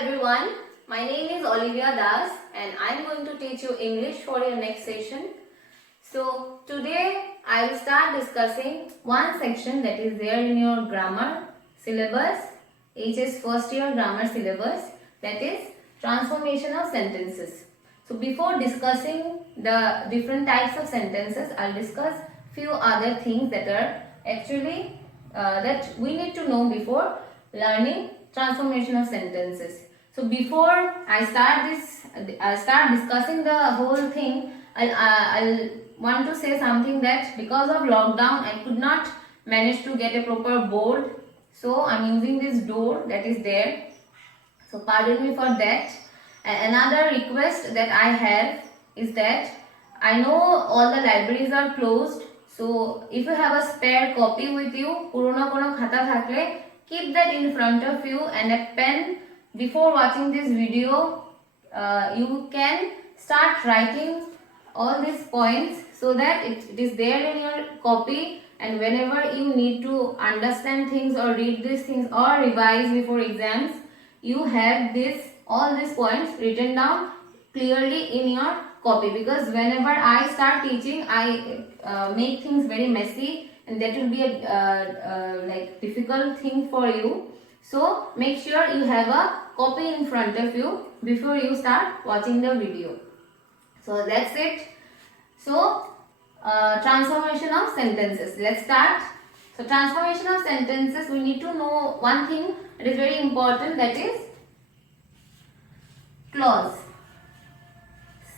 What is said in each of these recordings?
everyone, my name is Olivia Das and I am going to teach you English for your next session. So today I will start discussing one section that is there in your grammar syllabus, HS first year grammar syllabus, that is transformation of sentences. So before discussing the different types of sentences, I'll discuss few other things that are actually that we need to know before learning transformation of sentences. So before I start discussing the whole thing, I'll want to say something that because of lockdown I could not manage to get a proper board, so I'm using this door that is there, so pardon me for that. Another request that I have is that I know all the libraries are closed, so if you have a spare copy with you, purona kono khata thakle, keep that in front of you and a pen. Before watching this video, you can start writing all these points so that it is there in your copy, and whenever you need to understand things or read these things or revise before exams, you have all these points written down clearly in your copy, because whenever I start teaching I make things very messy and that will be a like difficult thing for you. So make sure you have a copy in front of you before you start watching the video. So that's it. So transformation of sentences, let's start. So transformation of sentences, we need to know one thing that is very important, that is clause.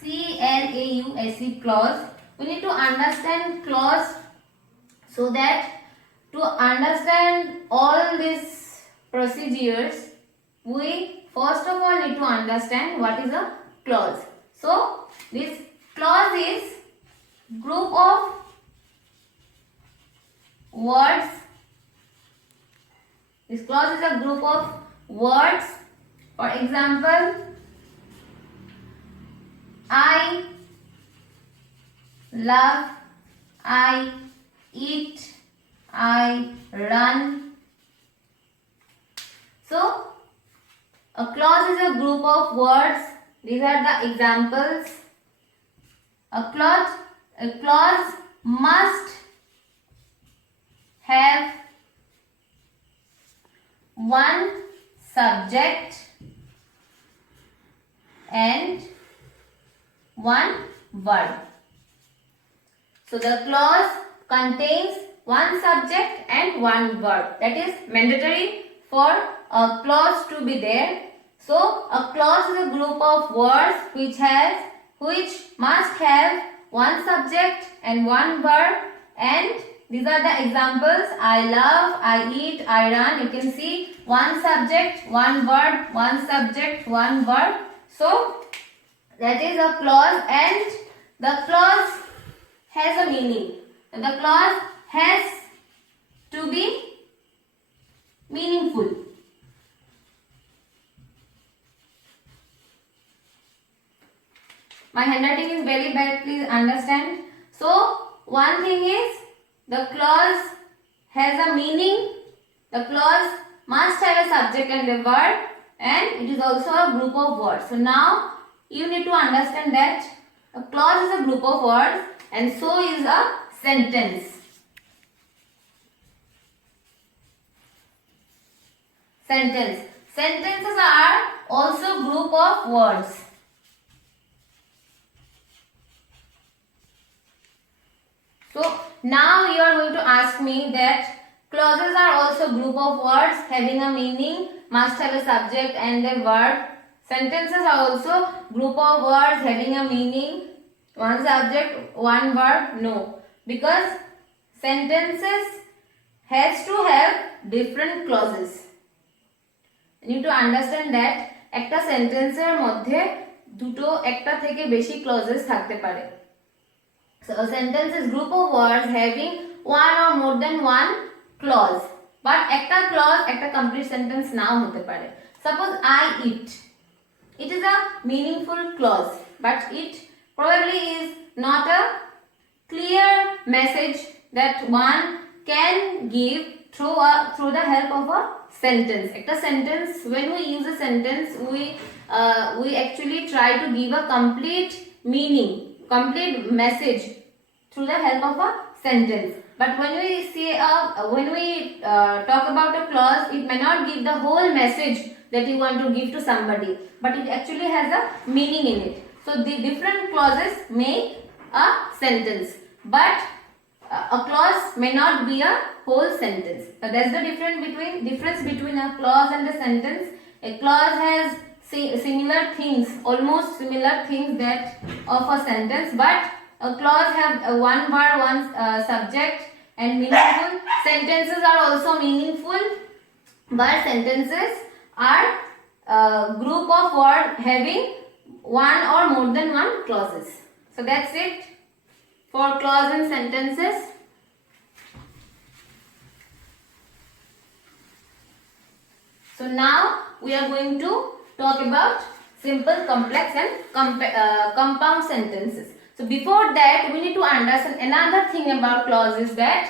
CLAUSE, clause. We need to understand clause, so that to understand all these procedures, we first of all need to understand what is a clause. So this clause is group of words. This clause is a group of words. For example, I love, I eat, I run. So a clause is a group of words. These are the examples. A clause must have one subject and one verb. So the clause contains one subject and one verb. That is mandatory for a clause to be there. So a clause is a group of words which must have one subject and one verb, and these are the examples. I love, I eat, I run. You can see one subject, one verb, one subject, one verb. So that is a clause, and the clause has a meaning. The clause has to be meaningful. My handwriting is very bad, please understand. So one thing is, the clause has a meaning, the clause must have a subject and a verb, and it is also a group of words. So now you need to understand that a clause is a group of words and so is a sentence. Sentences are also group of words. So now you are going to ask me that clauses are also group of words having a meaning, must have a subject and a verb. Sentences are also group of words having a meaning, one subject, one verb. No, because sentences has to have different clauses. You need to understand that একটা সেন্টেন্সের মধ্যে দুটো একটা থেকে বেশি clauses থাকতে পারে. So a sentence is group of words having one or more than one clause. But একটা clause একটা complete sentence নাও হতে পারে. Suppose I eat. It is a meaningful clause, but it probably is not a clear message that one can give through the help of a sentence. Ekta sentence, when we use a sentence, we actually try to give a complete meaning, complete message through the help of a sentence. But when we say talk about a clause, it may not give the whole message that you want to give to somebody, but it actually has a meaning in it. So the different clauses make a sentence, but a clause may not be a whole sentence. That's the difference between a clause and a sentence. A clause has similar things, almost similar things that of a sentence, but a clause have one verb, one subject, and meaningful. Sentences are also meaningful, but sentences are a group of words having one or more than one clauses. So that's it for clause and sentences. So now we are going to talk about simple, complex and compound sentences. So before that, we need to understand another thing about clauses, that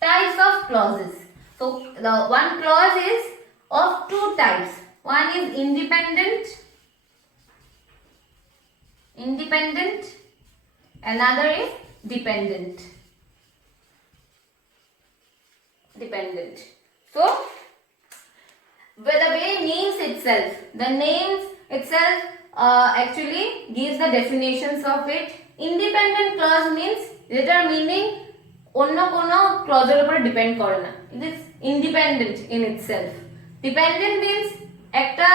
types of clauses. So the one clause is of two types. One is independent, another is dependent. So the names itself actually gives the definitions of it. Independent clause means যেটার meaning অন্য কোনো ক্লজের উপর depend করে না, it is independent in itself. Dependent means একটা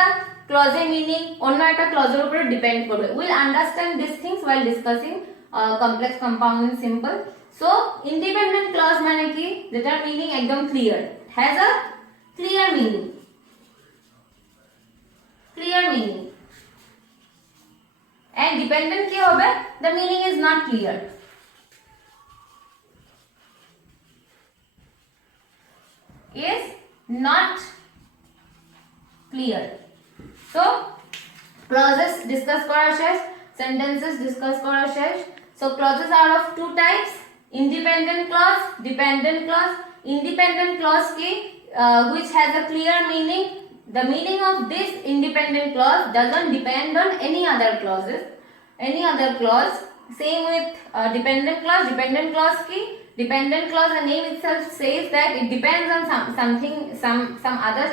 ক্লজের meaning অন্য একটা ক্লজের উপর ডিপেন্ড করবে. We'll understand these things while discussing complex, compound and simple. So independent clause মানে কি, যেটার মিনিং একদম clear, has a clear meaning. And dependent কি হবে, the meaning is not clear. Is not clear. So clauses discuss করা শেষ, sentences discuss করা শেষ. So clauses are of two types, independent clause, dependent clause. Independent clause ki which has a clear meaning. The meaning of this independent clause doesn't depend on any other clause. Same with dependent clause. Dependent clause ki, dependent clause, the name itself says that it depends on some other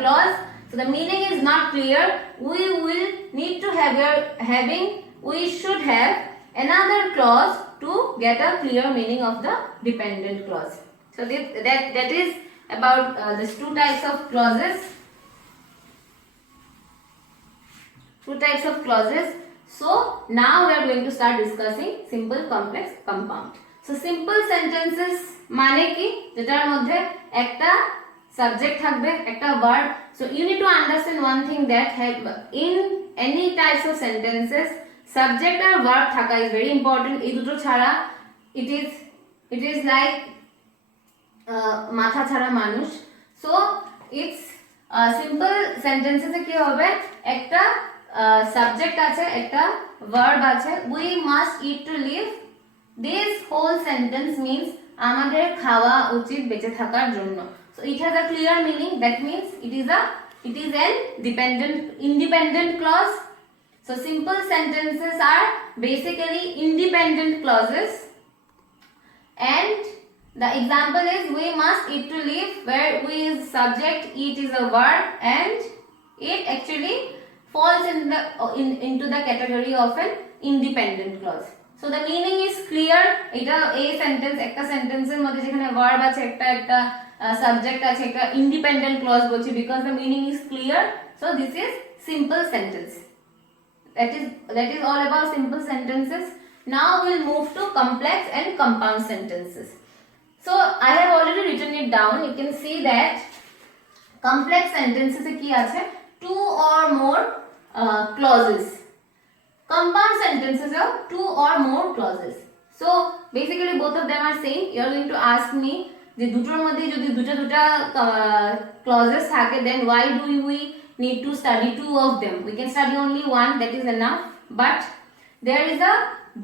clause. So the meaning is not clear. We should have another clause to get a clear meaning of the dependent clause. So that is about these two types of clauses. So now we are going to start discussing simple, complex, compound. So simple sentences মানে কি, যেটার মধ্যে একটা subject থাকবে, একটা verb. So you need to understand one thing, that in any types of sentences subject or verb থাকা is very important. এই দুটো ছাড়া it is like মাথা ছাড়া মানুষ. So it's simple sentences এ কি হবে, একটা সাবজেক্ট আছে, একটা ভার্ব আছে. We must eat to live. This whole sentence means আমাদের খাওয়া উচিত বেঁচে থাকার জন্য. So it has a clear meaning. That means it is an independent clause. So simple sentences are basically independent clauses. And the example is we must eat to live, where we is subject, eat is a verb, and it actually falls into the category of an independent clause. So the meaning is clear. এটা এই sentence, একটা সেন্টেন্সের মধ্যে যেখানে verb আছে, একটা subject আছে, একটা ইন্ডিপেন্ডেন্ট ক্লজ বলছি, because the meaning is clear. So this is simple sentence. That is all about simple sentences. Now we'll move to complex and compound sentences. So I have already written it down. You can see that complex sentences এ কি আছে, two or more clauses. Compound sentences are two or more clauses. So basically both of them are same. You are going to ask me যে দুটোর মধ্যে যদি দুটা clauses থাকে, then why do we need to study two of them? We can study only one, that is enough. But there is a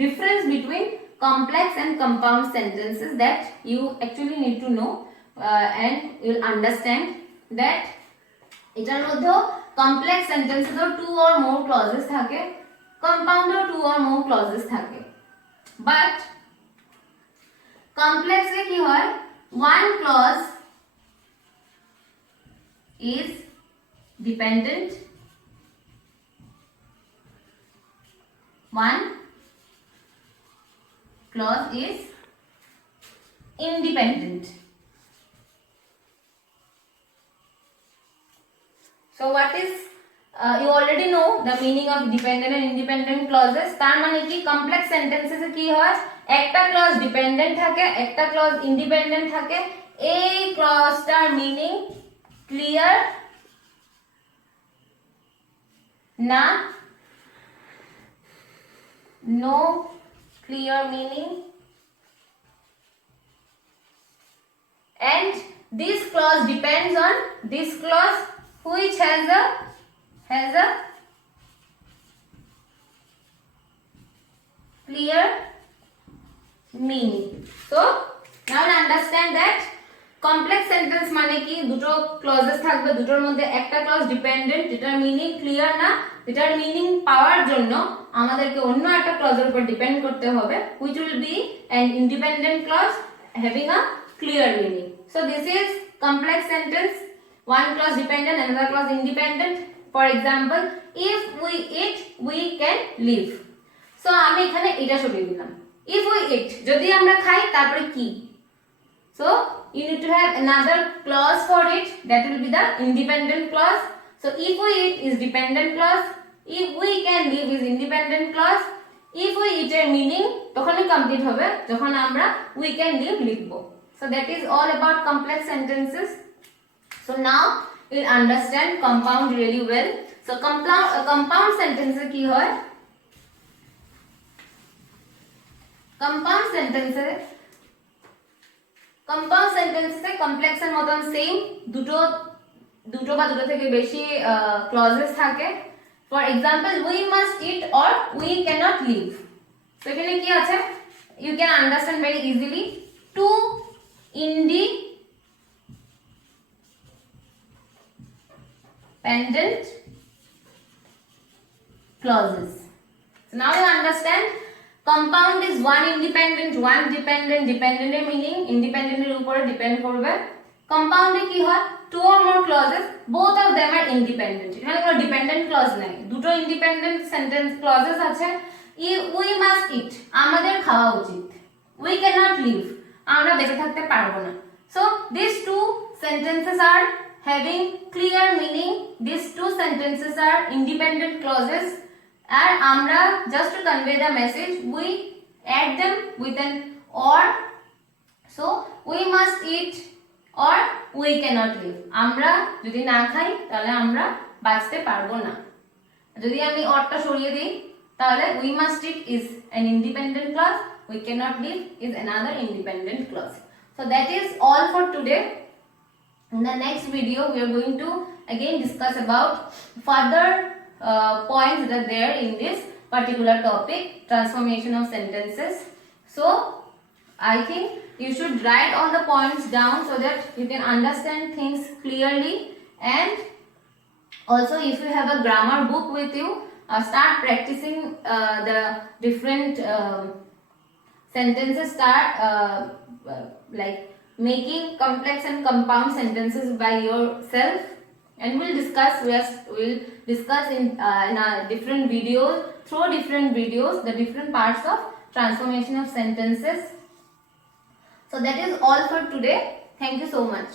difference between complex and compound sentences that you actually need to know. and you'll understand that এটার মধ্যেও complex সেন্টেন্সেসও 2 or more clauses থাকে, কম্পাউন্ডেও 2 or more clauses থাকে, but কমপ্লেক্সে কি হয়, one clause is dependent, one clause is independent. So what is you already know the meaning of dependent and independent clauses. তার মানে কি কমপ্লেক্স সেন্টেন্সেসে কি হয়, একটা ক্লজ ডিপেন্ডেন্ট থাকে, একটা ক্লজ ইন্ডিপেন্ডেন্ট থাকে, এই ক্লজটার মিনিং ক্লিয়ার না, no clear meaning, and this clause depends on this clause which has a clear meaning. So now you understand that complex sentence মানে কি, দুটো ক্লজেস থাকবে, দুটোর মধ্যে একটা ক্লজ ডিপেন্ডেন্ট, যেটার মিনিং ক্লিয়ার না, যেটার মিনিং পাওয়ার জন্য আমাদেরকে অন্য একটা ক্লজের উপর ডিপেন্ড করতে হবে, which will be an independent clause having a clear meaning. So this is complex sentence, one clause dependent, another clause independent. For example, if we eat we can live. So আমি এখানে এটা সরিয়ে দিলাম, if we eat যদি আমরা খাই তারপরে কি, so you need to have another clause for it, that will be the independent clause. So if we eat is dependent clause, if we can live is independent clause, if we eat এর meaning তখনই complete হবে যখন আমরা we can live লিখব. So that is all about complex sentences. So now you'll understand compound really well. So compound sentence কি হয়, compound sentence complex এর মতন সেম দুটো বা দুটো থেকে বেশি ক্লজেস থাকে. For example, we must eat or we cannot live. So এখানে কি আছে, you can understand very easily, two independent clauses. So now you understand compound is one independent, one dependent, dependent এর মিনিং independent এর উপরে depend করবে. compound এ কি হয়, two or more clauses, both of them are independent. এখানে কোনো dependent clause নাই, দুটো ইন্ডিপেন্ডেন্ট সেন্টেন্স ক্লজেস আছে. we must eat আমাদের খাওয়া উচিত, we cannot live আমরা বেঁচে থাকতে পারবো না. So these two sentences are having clear meaning, these two sentences are independent clauses, and আমরা just to convey the message we add them with an or. So we must eat or we cannot live, আমরা যদি না খাই তাহলে আমরা বাঁচতে পারবো না. যদি আমি অরটা সরিয়ে দিই তাহলে we must eat is an independent clause, we cannot live is another independent clause. So that is all for today. In the next video we are going to again discuss about further points that are there in this particular topic, transformation of sentences. So I think you should write all the points down so that you can understand things clearly, and also if you have a grammar book with you, start practicing the different sentences, start like making complex and compound sentences by yourself, and we'll discuss in different videos, through different videos, the different parts of transformation of sentences. So that is all for today. Thank you so much.